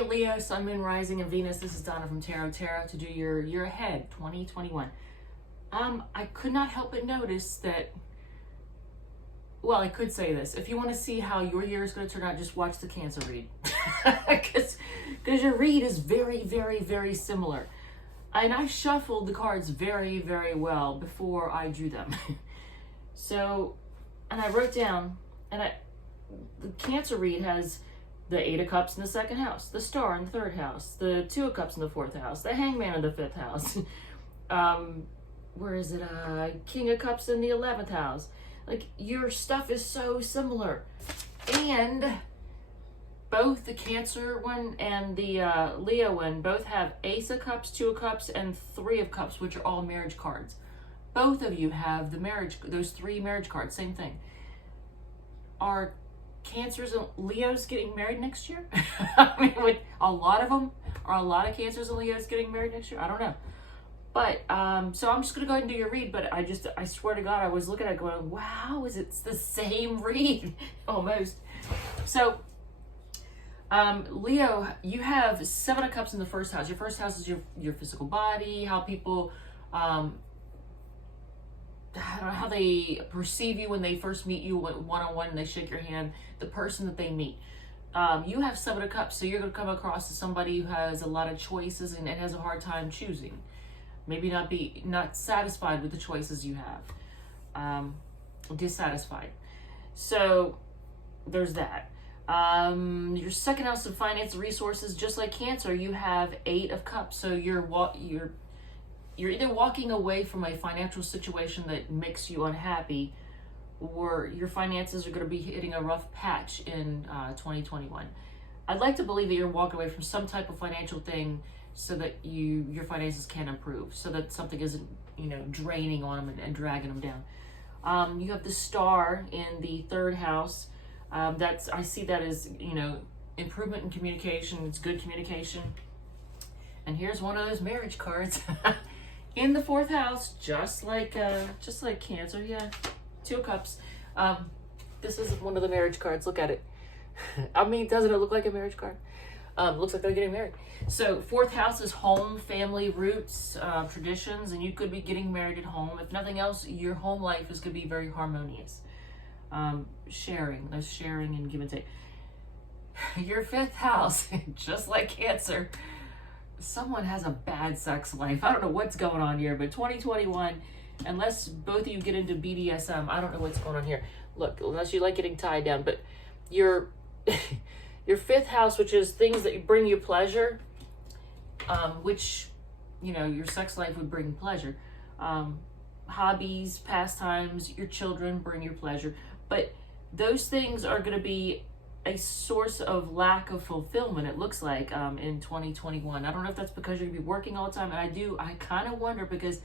Hey Leo, Sun, Moon, Rising, and Venus. This is Donna from Tarot to do your year ahead, 2021. I could not help but notice that, well, I could say this. If you want to see how your year is going to turn out, just watch the Cancer read. Because your read is very, very, very similar. And I shuffled the cards very, very well before I drew them. So, and I wrote down, the Cancer read has the Eight of Cups in the second house, the Star in the third house, the Two of Cups in the fourth house, the Hangman in the fifth house. Where is it? King of Cups in the 11th house. Like, your stuff is so similar. And both the Cancer one and the Leo one both have Ace of Cups, Two of Cups, and Three of Cups, which are all marriage cards. Both of you have the marriage, those three marriage cards, same thing. Are Cancers and Leos getting married next year? I mean, with a lot of them, are a lot of Cancers and Leos getting married next year? I don't know. But, so I'm just going to go ahead and do your read, but I swear to God, I was looking at it going, wow, it's the same read, almost. So, Leo, you have Seven of Cups in the first house. Your first house is your physical body, how people, how they perceive you when they first meet you one-on-one and they shake your hand, the person that they meet. You have Seven of Cups, so you're going to come across as somebody who has a lot of choices and has a hard time choosing. Maybe not satisfied with the choices you have. Dissatisfied. So there's that. Your second house of finance resources, just like Cancer, you have Eight of Cups. So you're either walking away from a financial situation that makes you unhappy, or your finances are going to be hitting a rough patch in 2021. I'd like to believe that you're walking away from some type of financial thing so that your finances can improve, so that something isn't, draining on them and dragging them down. You have the Star in the third house. I see that as, improvement in communication. It's good communication. And here's one of those marriage cards. In the fourth house, just like Cancer, yeah, Two of Cups. This is one of the marriage cards. Look at it. I mean, doesn't it look like a marriage card? Looks like they're getting married. So fourth house is home, family, roots, traditions, and you could be getting married at home. If nothing else, your home life is going to be very harmonious. Sharing and give and take. Your fifth house, just like Cancer, someone has a bad sex life. I don't know what's going on here, but 2021, unless both of you get into BDSM, I don't know what's going on here. Look, unless you like getting tied down, but your fifth house, which is things that bring you pleasure, which, your sex life would bring pleasure. Hobbies, pastimes, your children bring you pleasure. But those things are going to be a source of lack of fulfillment, it looks like, in 2021. I don't know if that's because you're going to be working all the time. And I kind of wonder, because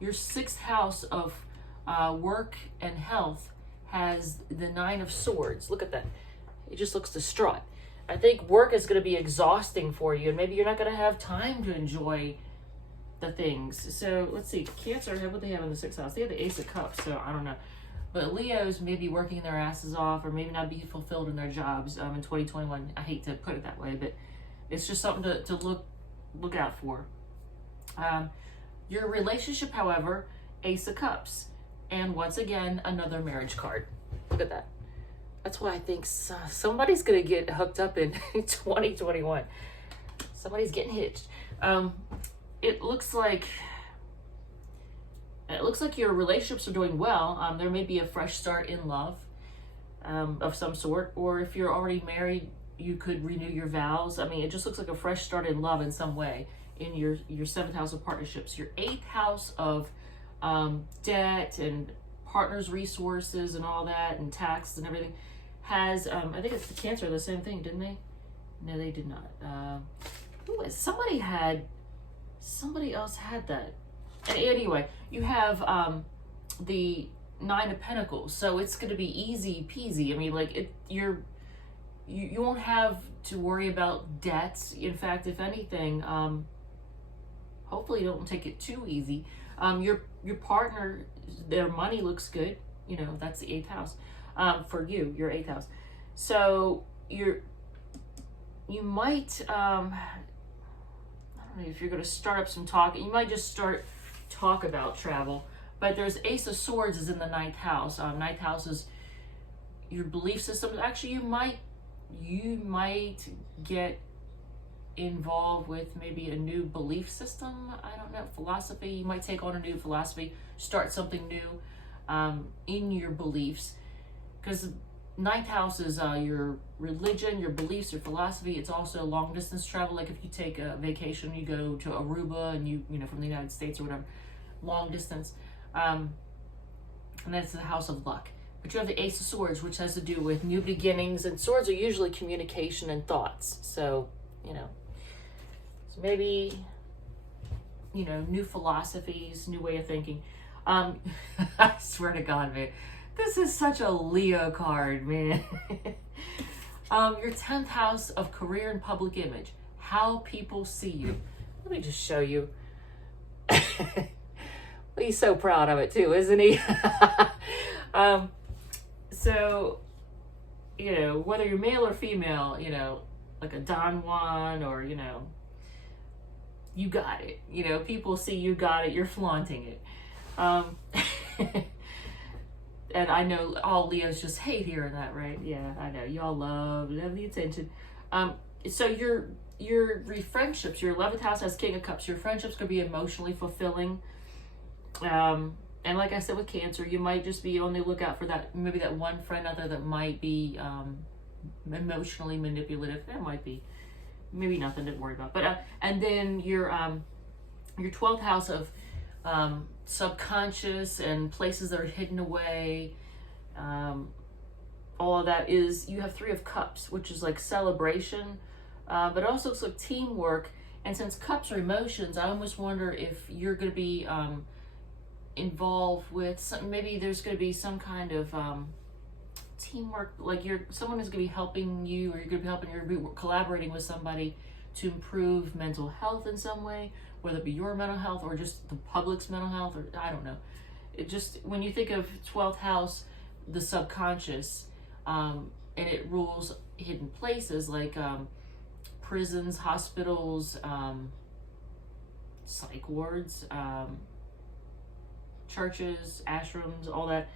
your sixth house of work and health has the Nine of Swords. Look at that. It just looks distraught. I think work is going to be exhausting for you, and maybe you're not going to have time to enjoy the things. So let's see. Cancer, what do they have in the sixth house? They have the Ace of Cups, so I don't know. But Leos may be working their asses off, or maybe not be fulfilled in their jobs in 2021. I hate to put it that way, but it's just something to look out for. Your relationship, however, Ace of Cups. And once again, another marriage card. Look at that. That's why I think somebody's going to get hooked up in 2021. Somebody's getting hitched. It looks like your relationships are doing well. There may be a fresh start in love of some sort, or if you're already married, you could renew your vows. I mean, it just looks like a fresh start in love in some way in your seventh house of partnerships. Your eighth house of debt and partners' resources and all that, and taxes and everything has, I think it's the Cancer, the same thing, didn't they? No, they did not. Somebody else had that. And anyway, you have the Nine of Pentacles, so it's going to be easy peasy. I mean, like, you won't have to worry about debts. In fact, if anything, hopefully you don't take it too easy. Your partner, their money looks good. That's the eighth house for you, your eighth house. So you might, I don't know if you're going to start up some talk, you might just talk about travel. But there's Ace of Swords is in the 9th house. 9th house is your belief system. Actually, you might get involved with maybe a new belief system. I don't know, philosophy. You might take on a new philosophy, start something new in your beliefs. Because 9th house is your religion, your beliefs, your philosophy. It's also long distance travel. Like if you take a vacation, you go to Aruba and you know, from the United States or whatever, long distance. And that's the house of luck. But you have the Ace of Swords, which has to do with new beginnings, and swords are usually communication and thoughts. So, you know, so maybe, you know, new philosophies, new way of thinking. I swear to God, man, this is such a Leo card, man. Your 10th house of career and public image, how people see you. Let me just show you. He's so proud of it too, isn't he? So, you know, whether you're male or female, you know, like a Don Juan or, you know, you got it. You know, people see you got it, you're flaunting it. And I know all Leos just hate hearing that, right? Yeah, I know. Y'all love the attention. So your friendships, your 11th house has King of Cups. Your friendships could be emotionally fulfilling. And like I said with Cancer, you might just be on the lookout for that, maybe that one friend out there that might be emotionally manipulative. There might be, maybe nothing to worry about. But and then your 12th house of subconscious and places that are hidden away, all of that is, you have 3 of Cups, which is like celebration, but it also looks like teamwork. And since Cups are emotions, I almost wonder if you're going to be involved with some, maybe there's going to be some kind of teamwork, like someone is going to be helping you, or you're going to be helping, you're collaborating with somebody to improve mental health in some way, whether it be your mental health or just the public's mental health, or I don't know. It just, when you think of 12th house, the subconscious, and it rules hidden places like prisons, hospitals, psych wards, churches, ashrams, all that.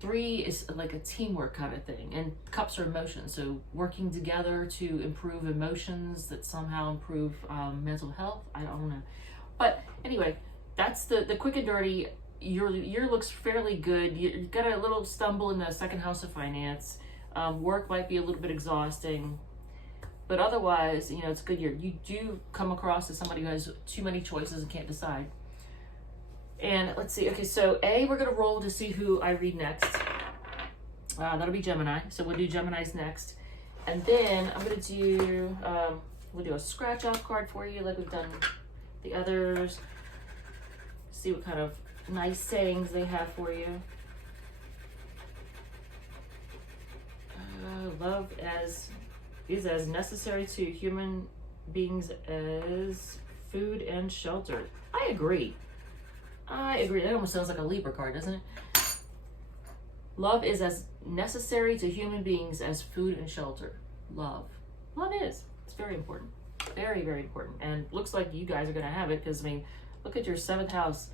3 is like a teamwork kind of thing, and Cups are emotions, so working together to improve emotions that somehow improve mental health. I don't know, but anyway, that's the quick and dirty. Your year looks fairly good. You got a little stumble in the 2nd house of finance. Work might be a little bit exhausting, but otherwise, you know, it's a good year. You do come across as somebody who has too many choices and can't decide. And let's see. Okay, so we're going to roll to see who I read next. That'll be Gemini. So we'll do Gemini's next. And then I'm going to do, we'll do a scratch off card for you like we've done the others. See what kind of nice sayings they have for you. Love is as necessary to human beings as food and shelter. I agree. That almost sounds like a Libra card, doesn't it? Love is as necessary to human beings as food and shelter. Love is. It's very important. Very, very important. And looks like you guys are going to have it, because, I mean, look at your 7th house.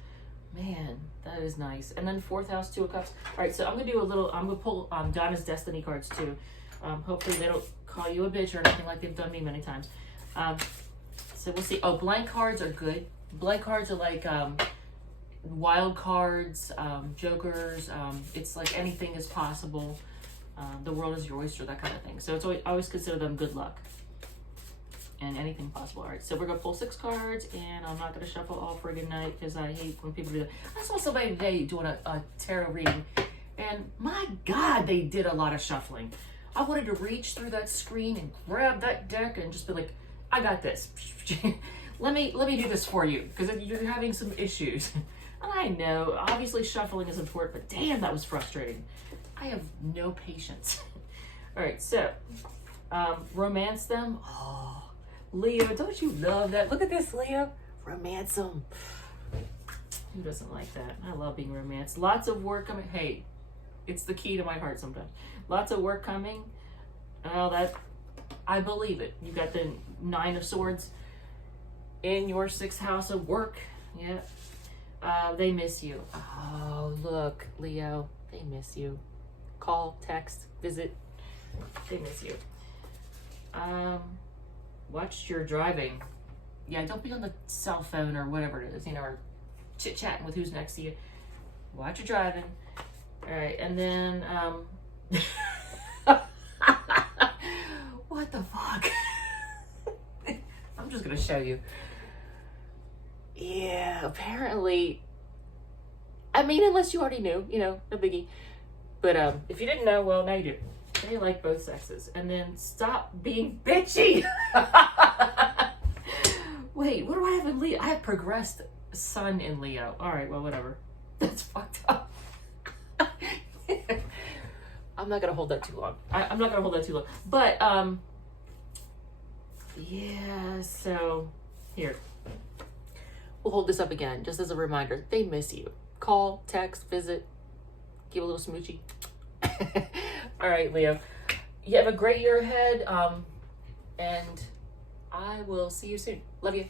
Man, that is nice. And then 4th house, 2 of Cups. All right, so I'm going to do I'm going to pull Donna's Destiny cards, too. Hopefully they don't call you a bitch or anything like they've done me many times. So we'll see. Oh, blank cards are good. Blank cards are like wild cards, jokers. It's like anything is possible. The world is your oyster, that kind of thing. So it's always consider them good luck. And anything possible. All right, so we're going to pull 6 cards, and I'm not going to shuffle all friggin' night because I hate when people do that. I saw somebody today doing a tarot reading, and my God, they did a lot of shuffling. I wanted to reach through that screen and grab that deck and just be like, I got this. let me do this for you, because you're having some issues. And I know, obviously shuffling is important, but damn, that was frustrating. I have no patience. All right, so romance them. Oh, Leo, don't you love that? Look at this, Leo. Romance them. Who doesn't like that? I love being romanced. Lots of work coming. Hey, it's the key to my heart sometimes. Lots of work coming. Oh, that, I believe it. You got the 9 of Swords in your 6th house of work. Yeah. They miss you. Oh, look, Leo, they miss you. Call, text, visit. They miss you. Watch your driving. Yeah, don't be on the cell phone or whatever it is, you know, or chit-chatting with who's next to you. Watch your driving. All right, and then, what the fuck? I'm just gonna show you. Yeah, apparently, I mean, unless you already knew, you know, no biggie. But if you didn't know, well, now you do. They like both sexes. And then stop being bitchy. Wait, what do I have in Leo? I have progressed sun in Leo. All right, well, whatever. That's fucked up. I'm not gonna hold that too long. I'm not gonna hold that too long. But yeah. So here, we'll hold this up again, just as a reminder. They miss you. Call, text, visit, give a little smoochie. All right, Leo. You have a great year ahead. And I will see you soon. Love you.